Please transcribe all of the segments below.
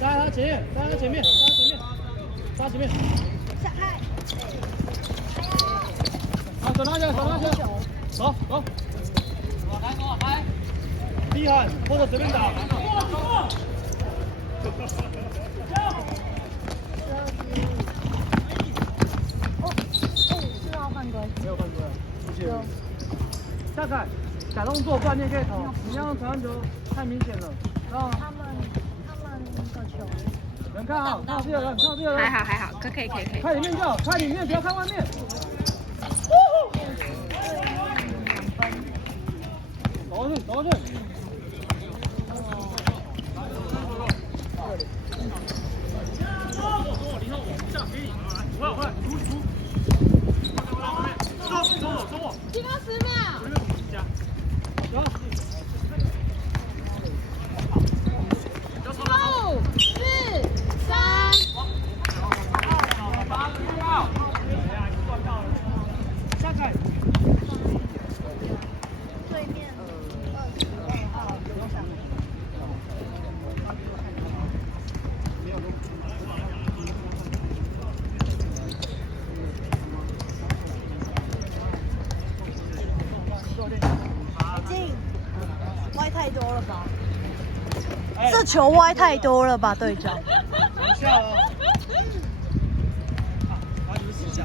在他前面，在他前面，在他前面，下开。好，手拿起来，手拿起来，走走。来，厉害，或者随便打。没有犯规，不谢。下凯，假动作，不然你也可以投。你这样传球太明显了。他们的球。人看好，看好这个人，看好这个人。还好，可以。看里面就好，看里面，不要看外面。走过去，走过去。提高10秒。5、4、3。下开。对面22号。歪太多了吧？这球歪太多了吧，队长？下了。他就是10下。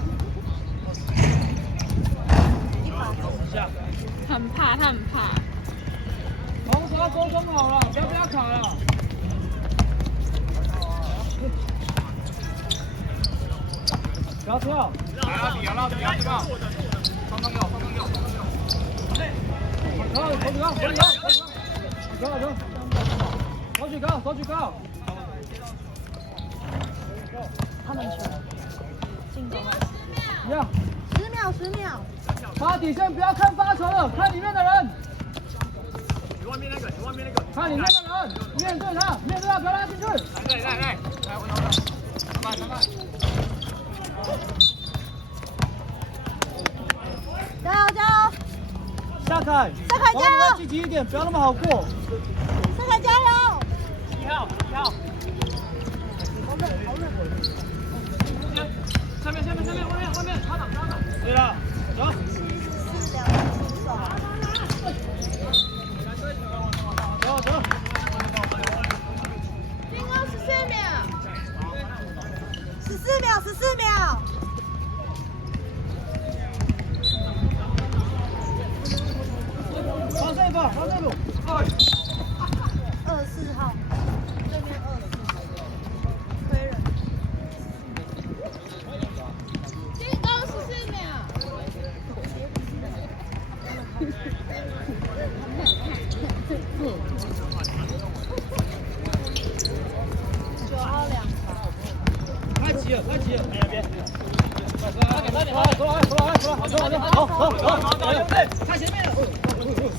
下。他很怕。同时要沟通好了，不要卡了。不要跳。不要跳。放给我。手举高。他们球进攻一样。10秒。发底线不要看发球了，看里面的人。你外面那个。看里面的人，面对他，不要拉进去。来，我拿。慢。加油！下凯加油！积极一点，不要那么好过。下凯加油1号。好冷。下面，外面，插档。对了，走。走。进攻14秒。14秒。往这吧，24号，这边24，推人。进攻14秒。9号2罚。太急了。别。走，看前面。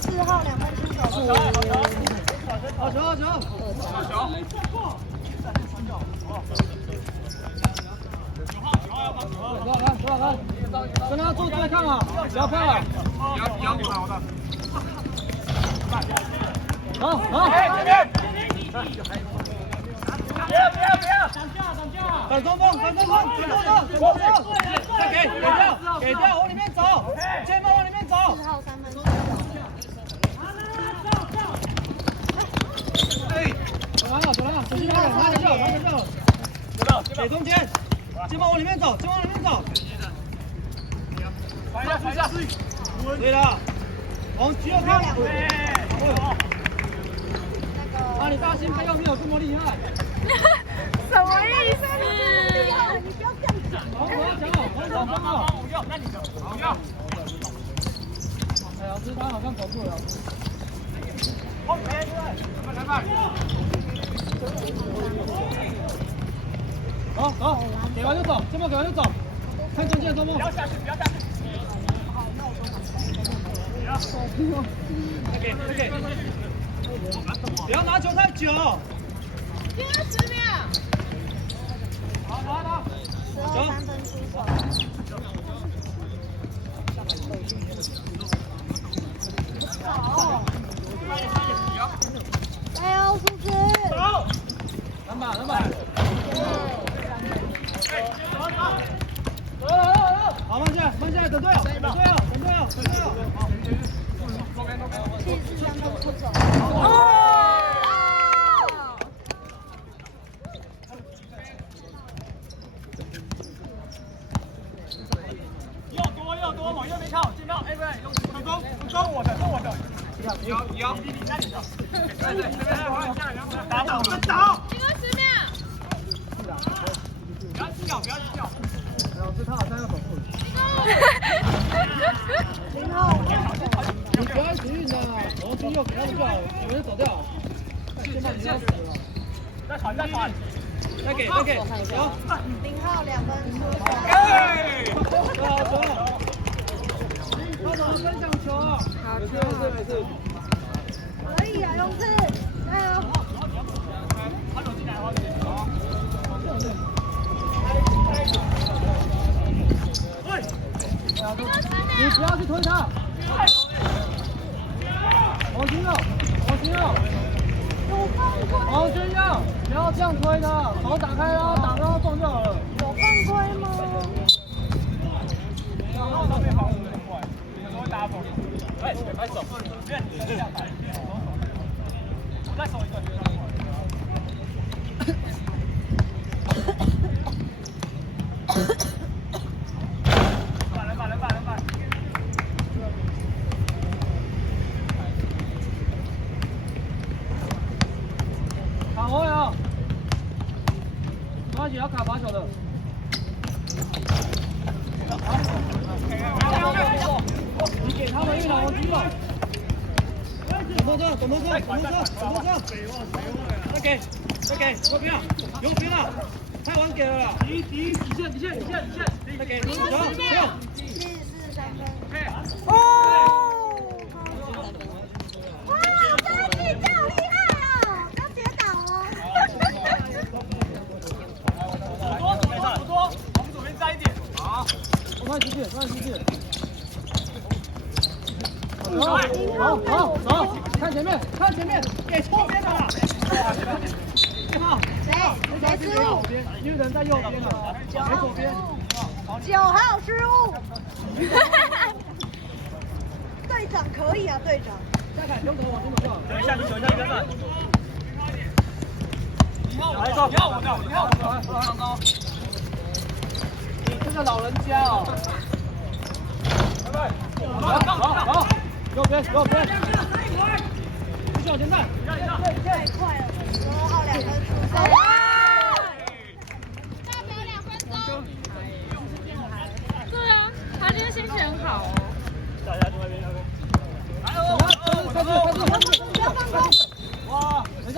4号2分出手。好球。来，跟他做对抗啊，不要怕了。好。反中锋，再给掉，往里面走，肩膀往里面走。4号3分出手。走了，手机拿着，给中间，肩膀往里面走。传下。对了，往肌肉看。你大心肺又没有这么厉害。什么意思？你不要这样讲。好，那你走。好。哎呀，这他好像走错了。快。好，给完就走，这么给完就走，看中间中锋。不要下去。再给。不要拿球太久。进攻10秒。好。 12 3分出手。加油，苏子！倒！一个10秒。不要计较，不要计较。老师他好像要走步。零号。你不要一直运的，王军又给他们就好，有人走掉。现在你要死了。再传，再传。再给，再给，行。0号2分。哎！走走。他怎么分享球？没事没事没事。可以啊，勇士，加油！他走进来的话，你不要去推他。王军佑，王军佑，王军佑，不要这样推他，手打开了，打到撞就好了。有犯规吗？然后上面防守很快，有时候会打疯。哎，拍手，别下台。我再守一个。来吧，来吧，来吧。卡位啊！抓紧要卡罚球的。你给他们一两，我知道。怎么着？怎么着？怎么着？怎么着？再给，再给，右边，右边了，太晚给了啦！底线，再给，不用。 74、3分。哦！哇，这一球好厉害哦！要跌倒哦。不多，往左边站一点。好，慢出去，慢出去。好，走，看前面，看前面，给错边了。谁失误？因为人在右边了，给左边。 9号失误。队长可以啊，队长。再看球头往中走。等一下，你球下一个站。来走，不要我的，你这个老人家哦。好，右边，继续往前带。太快了，12号2分出赛。再给2分钟。对啊，他今天心情很好哦。大家去那边，来哦，不要放空。哇，没事。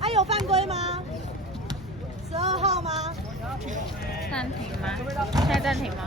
还有犯规吗？12号吗？暂停吗？现在暂停吗？